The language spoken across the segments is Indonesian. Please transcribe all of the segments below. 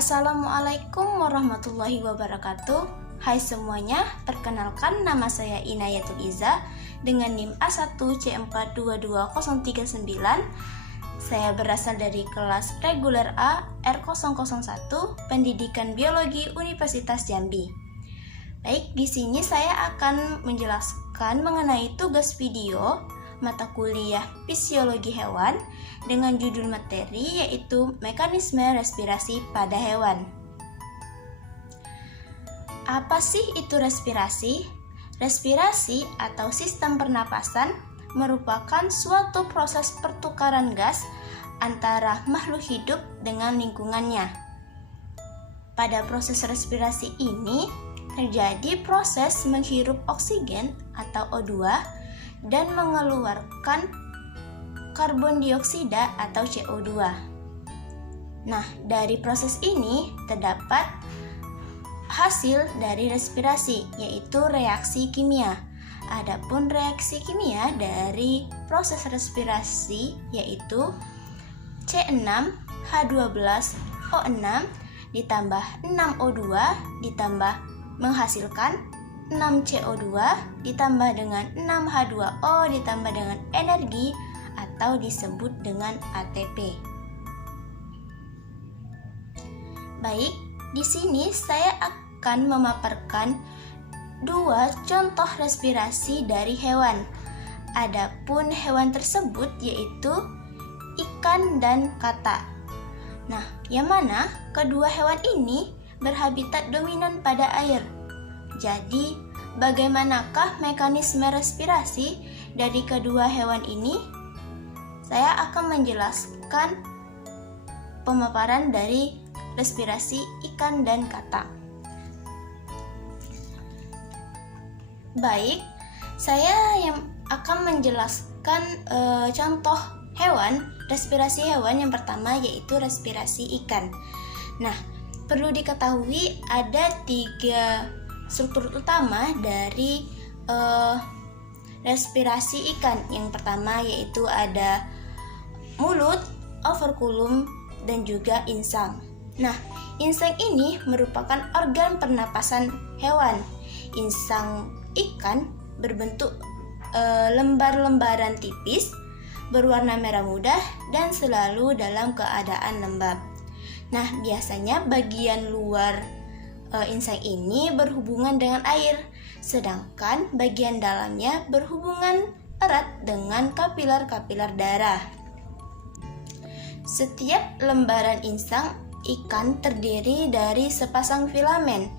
Assalamualaikum warahmatullahi wabarakatuh. Hai semuanya, perkenalkan nama saya Inayatul Iza dengan NIM A1C4220039. Saya berasal dari kelas reguler A R001 Pendidikan Biologi Universitas Jambi. Baik, di sini saya akan menjelaskan mengenai tugas video mata kuliah Fisiologi Hewan dengan judul materi yaitu Mekanisme Respirasi pada Hewan. Apa sih itu respirasi? Respirasi atau sistem pernapasan merupakan suatu proses pertukaran gas antara makhluk hidup dengan lingkungannya. Pada proses respirasi ini terjadi proses menghirup oksigen atau O2 dan mengeluarkan karbon dioksida atau CO2. Nah, dari proses ini terdapat hasil dari respirasi, yaitu reaksi kimia. Adapun reaksi kimia dari proses respirasi yaitu C6H12O6 ditambah 6O2 ditambah menghasilkan 6CO2 ditambah dengan 6H2O ditambah dengan energi atau disebut dengan ATP. Baik, di sini saya akan memaparkan dua contoh respirasi dari hewan. Adapun hewan tersebut yaitu ikan dan katak. Nah, yang mana kedua hewan ini berhabitat dominan pada air. Jadi, bagaimanakah mekanisme respirasi dari kedua hewan ini? Saya akan menjelaskan pemaparan dari respirasi ikan dan katak. Baik, saya yang akan menjelaskan contoh hewan, respirasi hewan yang pertama yaitu respirasi ikan. Nah, perlu diketahui ada 3 struktur utama dari respirasi ikan. Yang pertama yaitu ada mulut, operculum, dan juga insang. Nah, insang ini merupakan organ pernapasan hewan. Insang ikan berbentuk lembar-lembaran tipis, berwarna merah muda, dan selalu dalam keadaan lembab. Nah, biasanya bagian luar insang ini berhubungan dengan air, sedangkan bagian dalamnya berhubungan erat dengan kapiler-kapiler darah. Setiap lembaran insang ikan terdiri dari sepasang filamen,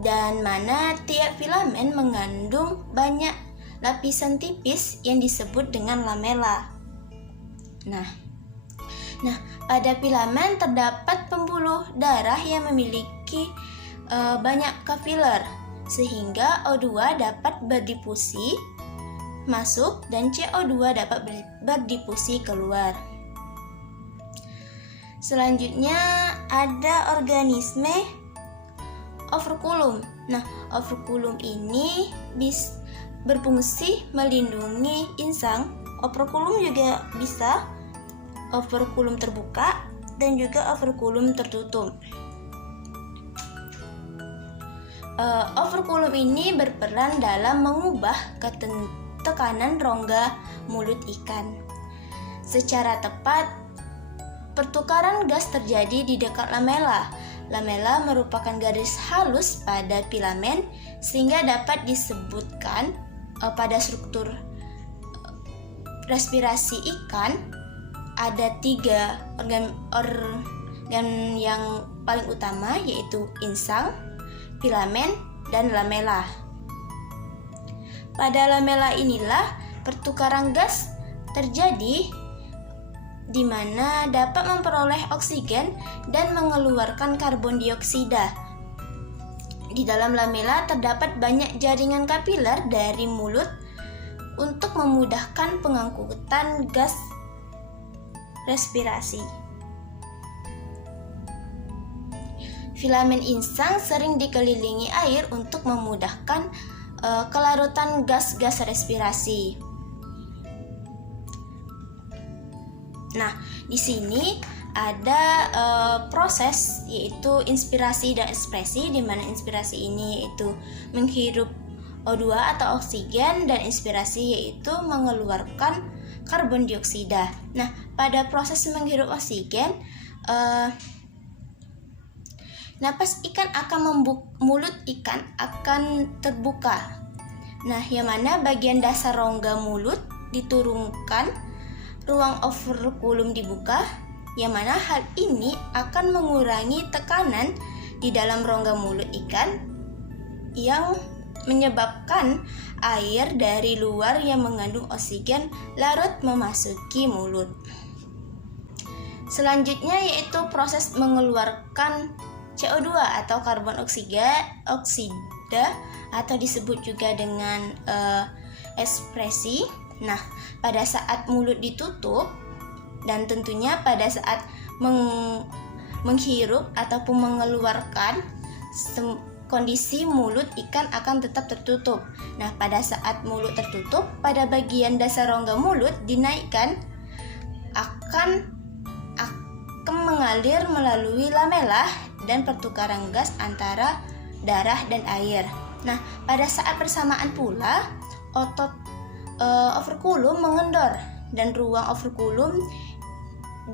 dan mana tiap filamen mengandung banyak lapisan tipis yang disebut dengan lamela. Nah, pada filamen terdapat pembuluh darah yang memiliki banyak kapiler, sehingga O2 dapat berdifusi masuk dan CO2 dapat berdifusi keluar. Selanjutnya ada organisme operculum. Nah, operculum ini berfungsi melindungi insang. Operculum juga bisa operculum terbuka dan juga operculum tertutup. Operculum ini berperan dalam mengubah tekanan rongga mulut ikan. Secara tepat, pertukaran gas terjadi di dekat lamela. Lamela merupakan garis halus pada filamen sehingga dapat disebutkan pada struktur respirasi ikan ada 3 organ yang paling utama yaitu insang, filamen, dan lamela. Pada lamela inilah pertukaran gas terjadi di mana dapat memperoleh oksigen dan mengeluarkan karbon dioksida. Di dalam lamela terdapat banyak jaringan kapiler dari mulut untuk memudahkan pengangkutan gas respirasi. Filamen insang sering dikelilingi air untuk memudahkan kelarutan gas-gas respirasi. Nah, di sini ada proses yaitu inspirasi dan ekspresi, di mana inspirasi ini yaitu menghirup O2 atau oksigen dan inspirasi yaitu mengeluarkan karbon dioksida. Nah, pada proses menghirup oksigen, napas ikan akan mulut ikan akan terbuka. Nah, yang mana bagian dasar rongga mulut diturunkan, ruang operkulum dibuka, yang mana hal ini akan mengurangi tekanan di dalam rongga mulut ikan yang menyebabkan air dari luar yang mengandung oksigen larut memasuki mulut. Selanjutnya yaitu proses mengeluarkan CO2 atau karbon oksida atau disebut juga dengan ekspresi. Nah, pada saat mulut ditutup dan tentunya pada saat menghirup ataupun mengeluarkan, kondisi mulut ikan akan tetap tertutup. Nah, pada saat mulut tertutup, pada bagian dasar rongga mulut dinaikkan akan mengalir melalui lamela dan pertukaran gas antara darah dan air. Nah, pada saat bersamaan pula otot operkulum mengendor dan ruang operkulum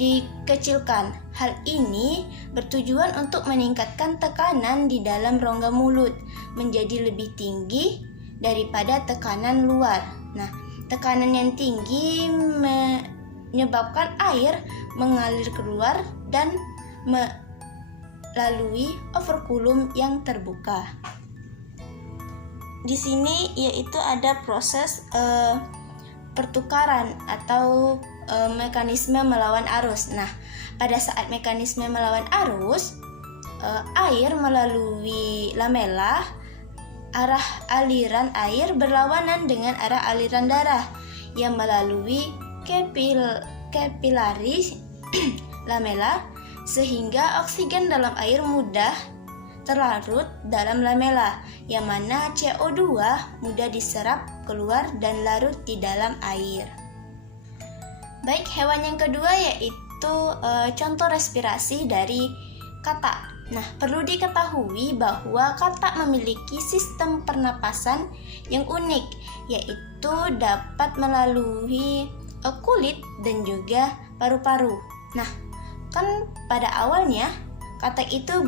dikecilkan. Hal ini bertujuan untuk meningkatkan tekanan di dalam rongga mulut menjadi lebih tinggi daripada tekanan luar. Nah, tekanan yang tinggi menyebabkan air mengalir keluar dan melalui operkulum yang terbuka. Di sini yaitu ada proses pertukaran atau mekanisme melawan arus. Nah, pada saat mekanisme melawan arus, air melalui lamela, arah aliran air berlawanan dengan arah aliran darah yang melalui kapilaris lamela, sehingga oksigen dalam air mudah terlarut dalam lamela, yang mana CO2 mudah diserap keluar dan larut di dalam air. Baik, hewan yang kedua yaitu contoh respirasi dari katak. Nah, perlu diketahui bahwa katak memiliki sistem pernapasan yang unik, yaitu dapat melalui kulit dan juga paru-paru. Nah, kan pada awalnya katak itu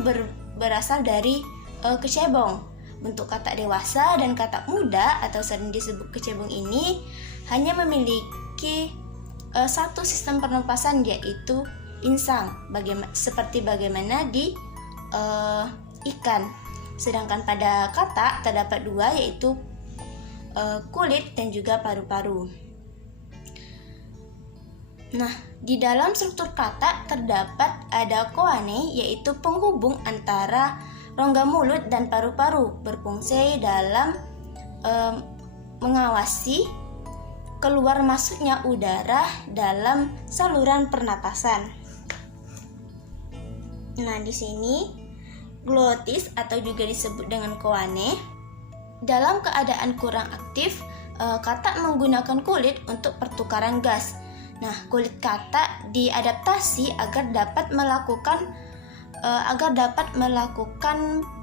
berasal dari kecebong. Bentuk katak dewasa dan katak muda atau sering disebut kecebong ini hanya memiliki satu sistem pernapasan, yaitu insang, seperti bagaimana di ikan. Sedangkan pada katak terdapat dua, yaitu kulit dan juga paru-paru. Nah, di dalam struktur katak terdapat ada koane, yaitu penghubung antara rongga mulut dan paru-paru, berfungsi dalam mengawasi keluar masuknya udara dalam saluran pernapasan. Nah, di sini glotis atau juga disebut dengan koane, dalam keadaan kurang aktif, katak menggunakan kulit untuk pertukaran gas. Nah, kulit katak diadaptasi agar dapat melakukan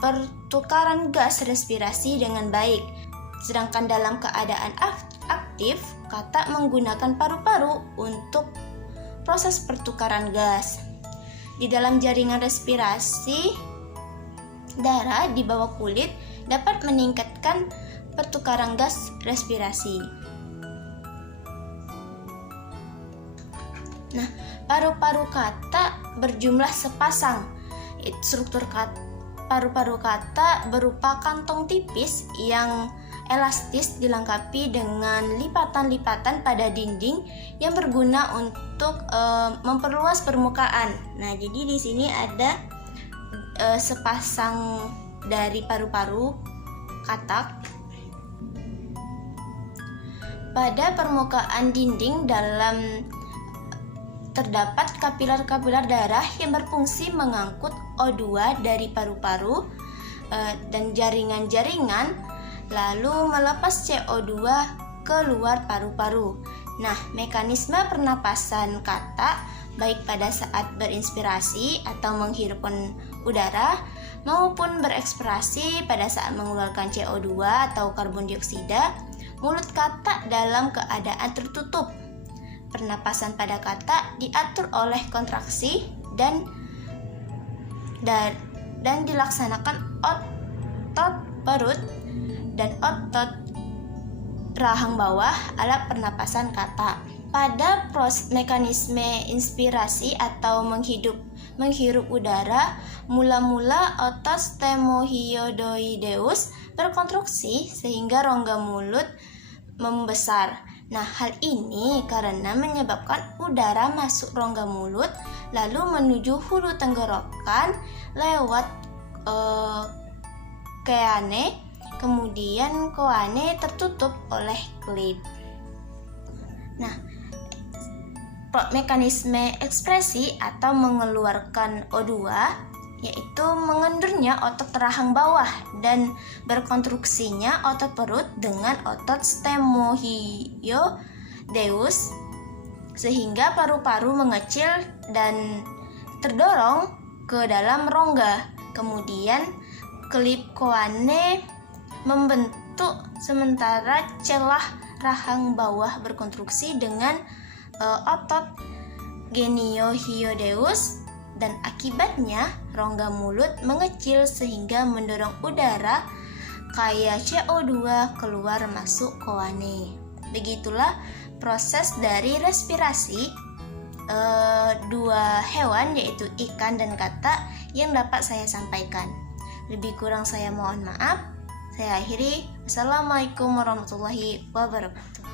pertukaran gas respirasi dengan baik. Sedangkan dalam keadaan aktif, katak menggunakan paru-paru untuk proses pertukaran gas. Di dalam jaringan respirasi, darah di bawah kulit dapat meningkatkan pertukaran gas respirasi. Nah, paru-paru katak berjumlah sepasang. Struktur paru-paru katak berupa kantong tipis yang elastis dilengkapi dengan lipatan-lipatan pada dinding yang berguna untuk memperluas permukaan. Nah, jadi di sini ada sepasang dari paru-paru katak. Pada permukaan dinding terdapat kapilar-kapilar darah yang berfungsi mengangkut O2 dari paru-paru dan jaringan-jaringan, lalu melepas CO2 keluar paru-paru. Nah, mekanisme pernapasan katak baik pada saat berinspirasi atau menghirupkan udara maupun berekspirasi pada saat mengeluarkan CO2 atau karbon dioksida. Mulut katak dalam keadaan tertutup. Pernapasan pada katak diatur oleh kontraksi dan dilaksanakan otot perut dan otot rahang bawah alat pernapasan katak. Pada mekanisme inspirasi atau menghirup udara, mula-mula otot stemohyoideus berkontraksi sehingga rongga mulut membesar. Nah, hal ini karena menyebabkan udara masuk rongga mulut lalu menuju hulu tenggorokan lewat keane, kemudian koane tertutup oleh klip. Nah, mekanisme ekspresi atau mengeluarkan O2 yaitu mengendurnya otot rahang bawah dan berkonstruksinya otot perut dengan otot stemohyoideus sehingga paru-paru mengecil dan terdorong ke dalam rongga. Kemudian klip koane membentuk sementara celah rahang bawah berkonstruksi dengan otot geniohyoideus dan akibatnya rongga mulut mengecil sehingga mendorong udara kaya CO2 keluar masuk koane. Begitulah proses dari respirasi dua hewan yaitu ikan dan katak yang dapat saya sampaikan. Lebih kurang saya mohon maaf. Saya akhiri. Assalamualaikum warahmatullahi wabarakatuh.